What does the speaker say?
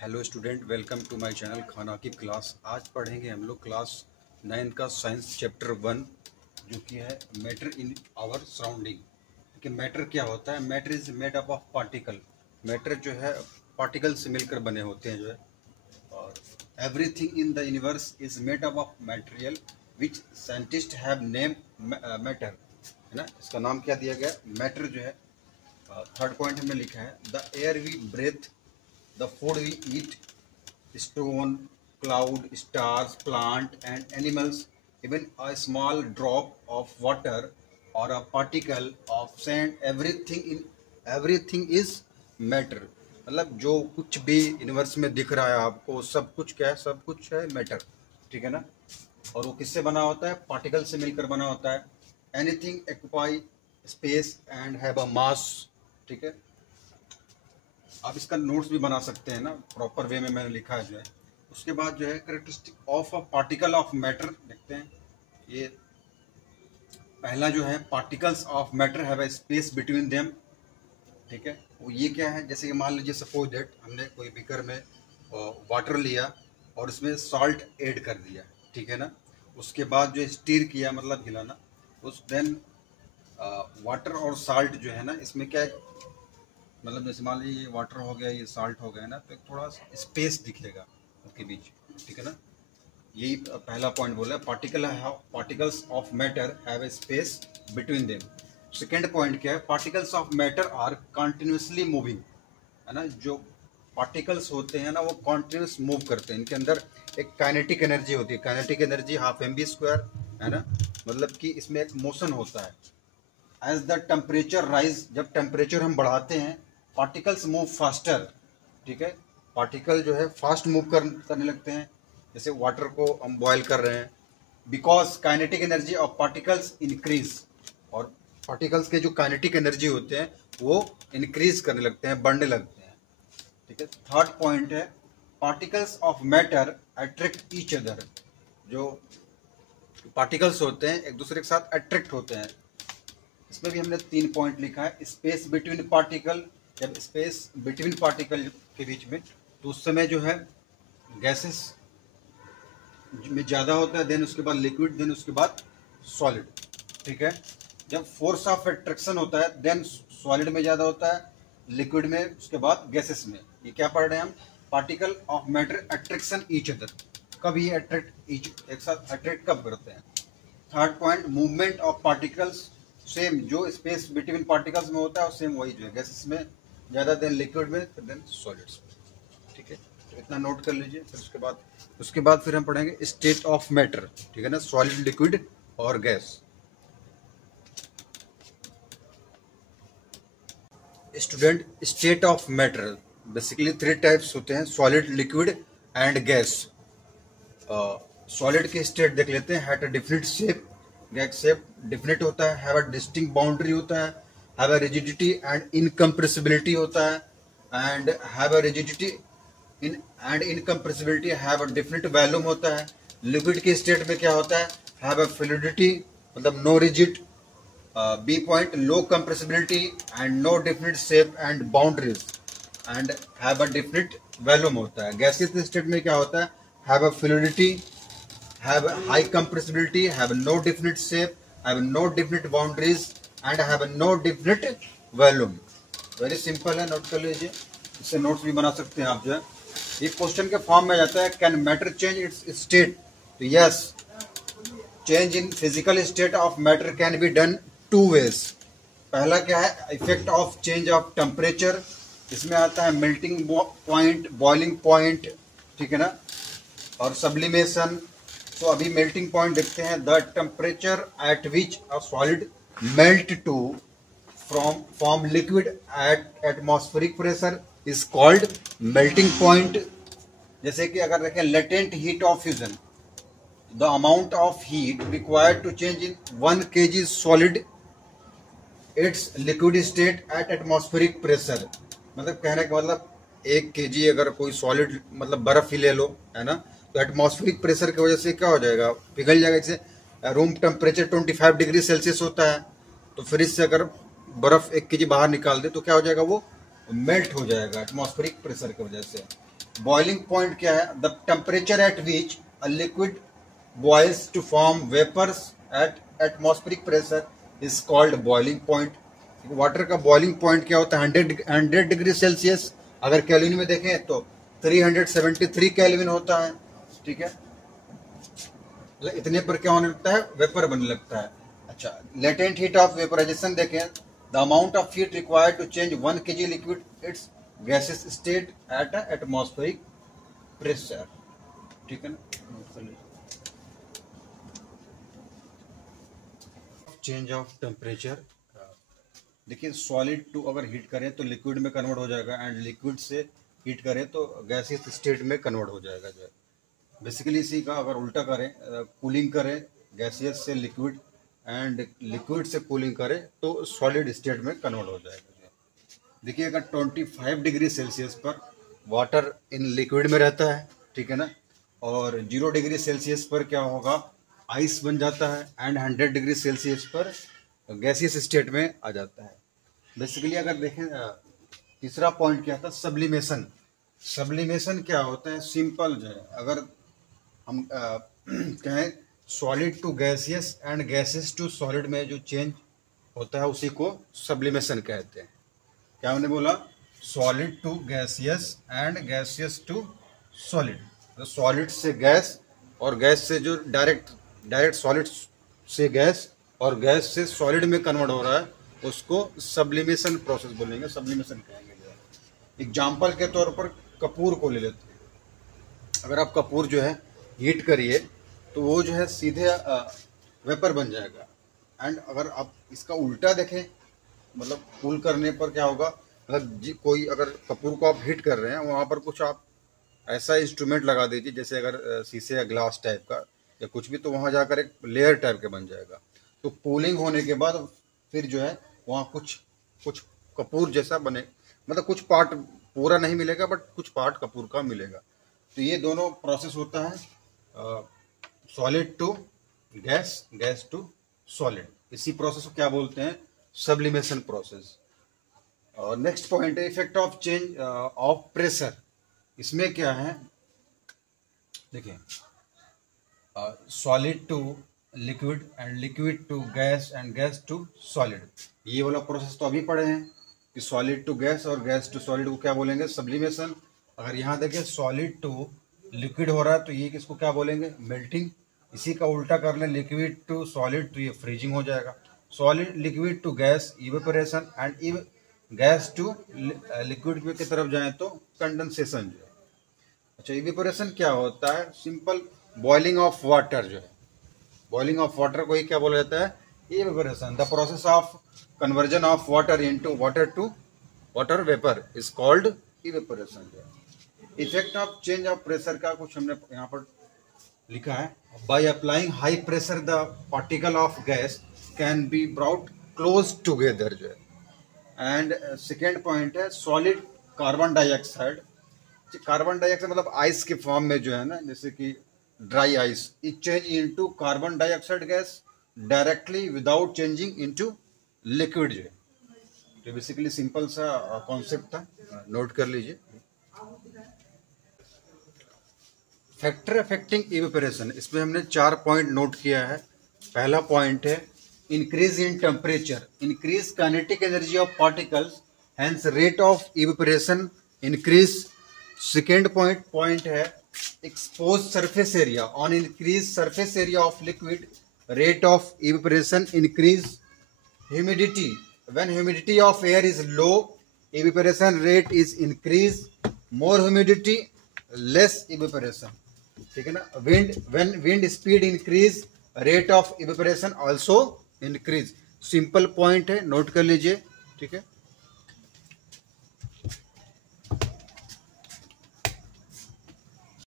Hello student, welcome to my channel खाना की class. आज पढ़ेंगे हम लोग क्लास 9 का साइंस चैप्टर 1 जो कि है मैटर इन आवर सराउंडिंग। कि मैटर क्या होता है। Matter is made up of particle. Matter जो है पार्टिकल से मिलकर बने होते हैं जो है। और everything in the universe is made up of material which scientist have name matter, है ना। इसका नाम क्या दिया गया, मैटर जो है। थर्ड पॉइंट हमने लिखा है the air we breathe, the food we eat, stone, cloud, stars, plant and animals, even a small drop of water or a particle of sand, everything is matter। मतलब जो कुछ भी universe में दिख रहा है आपको, सब कुछ क्या है, सब कुछ है मैटर, ठीक है ना। और वो किससे बना होता है, पार्टिकल से मिलकर बना होता है। Anything occupy space and have a mass, ठीक है। आप इसका नोट्स भी बना सकते हैं ना, प्रॉपर वे में मैंने लिखा है जो है। उसके बाद जो है characteristic of a particle of matter देखते हैं। ये पहला जो है, particles of matter have a space between them, ठीक है। वो ये क्या है, जैसे कि मान लीजिए सपोज दैट हमने कोई बीकर में वाटर लिया और उसमें सॉल्ट ऐड कर दिया, ठीक है ना। उसके बाद जो स्टीर किया, मतलब हिलाना, उस देन वाटर और सॉल्ट जो है ना, इसमें क्या है, मतलब जैसे मान लीजिए ये वाटर हो गया, ये साल्ट हो गया ना, तो एक थोड़ा स्पेस दिखेगा उसके बीच, ठीक है ना। यही पहला पॉइंट बोला है, particles of matter have a space between them. Second point क्या है, particles of matter are continuously moving, है ना। जो पार्टिकल्स होते हैं ना, वो कॉन्टिन्यूस मूव करते हैं। इनके अंदर एक काइनेटिक एनर्जी होती है, काइनेटिक एनर्जी हाफ mv², है ना। मतलब कि इसमें एक मोशन होता है। एज द टेम्परेचर राइज, जब टेम्परेचर हम बढ़ाते हैं, पार्टिकल्स मूव फास्टर, ठीक है। पार्टिकल जो है फास्ट मूव करने लगते हैं। जैसे वाटर को हम बॉयल कर रहे हैं, because kinetic energy of particles increase, और पार्टिकल्स के जो काइनेटिक एनर्जी होते हैं वो इंक्रीज करने लगते हैं, बढ़ने लगते हैं, ठीक है। थर्ड पॉइंट है, particles of matter attract each other. जो पार्टिकल्स होते हैं एक दूसरे के साथ अट्रैक्ट होते हैं। इसमें भी हमने 3 पॉइंट लिखा है। स्पेस बिटवीन पार्टिकल, जब स्पेस बिटवीन पार्टिकल के बीच में, तो उस समय जो है गैसेस में ज़्यादा होता है, देन उसके बाद लिक्विड, देन उसके बाद सॉलिड, ठीक है। जब फोर्स ऑफ अट्रैक्शन होता है, देन सॉलिड में ज़्यादा होता है, लिक्विड में, उसके बाद गैसेस में। ये क्या पढ़ रहे हैं हम, particle of matter attraction each other. कब ये अट्रैक्ट एक साथ अट्रैक्ट कब करते हैं। Third point, movement of particles, same जो स्पेस बिटवीन पार्टिकल्स में होता है, सेम वही जो है गैसेस में ज़्यादा, देन लिक्विड में, फिर देन सॉलिड्स में, ठीक है। तो इतना नोट कर लीजिए। फिर उसके बाद फिर हम पढ़ेंगे स्टेट ऑफ मैटर, ठीक है ना, सॉलिड, लिक्विड और gas. Student, state of matter basically 3 types होते हैं, solid, liquid and gas. Solid के स्टेट देख लेते हैं, have a definite shape, gas shape definite होता है, हैव अ डिस्टिंक्ट बाउंड्री होता है, have a rigidity and incompressibility होता है, and have a rigidity and incompressibility have a definite volume होता है। लिक्विड के स्टेट में क्या होता है, हैव अ फ्लूइडिटी, मतलब no rigid, B point, low compressibility and no definite shape and boundaries, and have a definite volume होता है। गैसियस स्टेट में क्या होता है, have a fluidity, have high compressibility, have no definite shape, have no definite boundaries and have no definite volume। Very simple है, note कर लीजिए। इससे नोट्स भी बना सकते हैं आप जो है। ये क्वेश्चन के फॉर्म में जाता है, can matter change its state. तो yes, change in physical state of matter can be done 2 ways। पहला क्या है, effect of change of temperature. इसमें आता है मेल्टिंग पॉइंट, बॉइलिंग पॉइंट, ठीक है ना, और सब्लिमेशन। तो अभी मेल्टिंग पॉइंट देखते हैं, the temperature at which a solid melt to from liquid at atmospheric pressure is called melting point. जैसे कि अगर देखें, latent heat of fusion, the amount of heat required to change in 1 kg solid its liquid state at atmospheric pressure. मतलब कहने का मतलब 1 kg अगर कोई सॉलिड, मतलब बर्फ ही ले लो, है ना, तो एटमॉस्फेरिक प्रेशर की वजह से क्या हो जाएगा, पिघल जाएगा। जैसे रूम टेम्परेचर 25 डिग्री सेल्सियस होता है, तो फ्रिज से अगर बर्फ 1 kg बाहर निकाल दे तो क्या हो जाएगा, वो मेल्ट हो जाएगा एटमॉस्फेरिक प्रेशर की वजह से। बॉइलिंग पॉइंट क्या है? The temperature at which a liquid boils to form vapours at atmospheric pressure is called boiling point. Water का बॉइलिंग पॉइंट क्या होता है? 100 डिग्री सेल्सियस। अगर केल्विन में देखें तो 373 केल्विन होता है, ठीक है। इतने पर क्या होने लगता है? वेपर बनने लगता है। अच्छा, लेटेंट हीट ऑफ वेपराइजेशन देखें, the amount of heat required to change 1 kg liquid its gases state at atmospheric pressure, ठीक है ना। चेंज ऑफ टेम्परेचर, देखिए सॉलिड टू अगर हीट करें तो लिक्विड में कन्वर्ट हो जाएगा, एंड लिक्विड से हीट करें तो गैसियस स्टेट में कन्वर्ट हो जाएगा। जो है बेसिकली इसी का अगर उल्टा करें, कूलिंग करें गैसियस से लिक्विड एंड लिक्विड से कूलिंग करें तो सॉलिड स्टेट में कन्वर्ट हो जाएगा। देखिए अगर 25 डिग्री सेल्सियस पर वाटर इन लिक्विड में रहता है, ठीक है ना, और 0 डिग्री सेल्सियस पर क्या होगा? आइस बन जाता है, एंड 100 डिग्री सेल्सियस पर गैसियस स्टेट में आ जाता है। बेसिकली अगर देखें तीसरा पॉइंट क्या था? सब्लिमेशन। सब्लिमेशन क्या होता है? सिंपल जो है, अगर हम कहें solid to gaseous and gases to solid में जो चेंज होता है उसी को सब्लिमेशन कहते हैं। क्या हमने बोला? Solid to gaseous and gaseous to solid, तो सॉलिड से गैस और गैस से जो डायरेक्ट सॉलिड से गैस और गैस से सॉलिड में कन्वर्ट हो रहा है उसको सब्लिमेशन प्रोसेस बोलेंगे, सब्लिमेशन कहेंगे। एग्जाम्पल के तौर पर कपूर को ले लेते हैं। अगर आप कपूर जो है हीट करिए तो वो जो है सीधे वेपर बन जाएगा, एंड अगर आप इसका उल्टा देखें, मतलब कूल करने पर क्या होगा? कोई अगर कपूर को आप हीट कर रहे हैं, वहाँ पर कुछ आप ऐसा इंस्ट्रूमेंट लगा दीजिए, जैसे अगर शीशे या ग्लास टाइप का या कुछ भी, तो वहाँ जाकर एक लेयर टाइप के बन जाएगा। तो कूलिंग होने के बाद फिर जो है वहाँ कुछ कपूर जैसा बने, मतलब कुछ पार्ट पूरा नहीं मिलेगा बट कुछ पार्ट कपूर का मिलेगा। तो ये दोनों प्रोसेस होता है solid to gas, gas to solid. इसी प्रोसेस को क्या बोलते हैं? Sublimation process. और नेक्स्ट पॉइंट है effect of change of pressure. इसमें क्या है? देखिए solid to liquid and liquid to gas and gas to solid, ये वाला प्रोसेस तो अभी पढ़े हैं कि सॉलिड टू गैस और गैस टू सॉलिड को क्या बोलेंगे? सब्लिमेशन। अगर यहाँ देखें सॉलिड टू लिक्विड हो रहा है तो ये किसको क्या बोलेंगे? मेल्टिंग। इसी का उल्टा कर लें लिक्विड टू सॉलिड तो ये फ्रीजिंग हो जाएगा। Solid liquid to gas evaporation, and gas to liquid की तरफ जाएं तो कंडेंसेशन जो है। अच्छा, इवेपोरेशन क्या होता है? सिंपल बॉइलिंग ऑफ वाटर जो है, बॉइलिंग ऑफ वाटर को ही क्या बोला जाता है? Evaporation. The process of conversion of water into water to water vapour is called evaporation. Effect of change of pressure का कुछ हमने यहाँ पर लिखा है। By applying high pressure the particle of gas can be brought close together जो है। And second point है solid carbon dioxide. Carbon dioxide मतलब आइस के फॉर्म में जो है ना, जैसे कि dry ice, it change into carbon dioxide gas directly without changing into liquid जो है। तो बेसिकली सिंपल सा कॉन्सेप्ट था, नोट कर लीजिए। फैक्टर अफेक्टिंग इवेपोरेशन, इसमें हमने 4 पॉइंट नोट किया है। पहला पॉइंट है increase in temperature, increase kinetic energy of particles, hence rate of evaporation increase. Second point है expose surface area, on increase surface area of liquid rate of evaporation increase. Humidity, when humidity of air is low evaporation rate is increase, more humidity less evaporation, ठीक है ना। Wind, when wind speed increase rate of evaporation also increase. Simple point है, note कर लीजिए, ठीक है।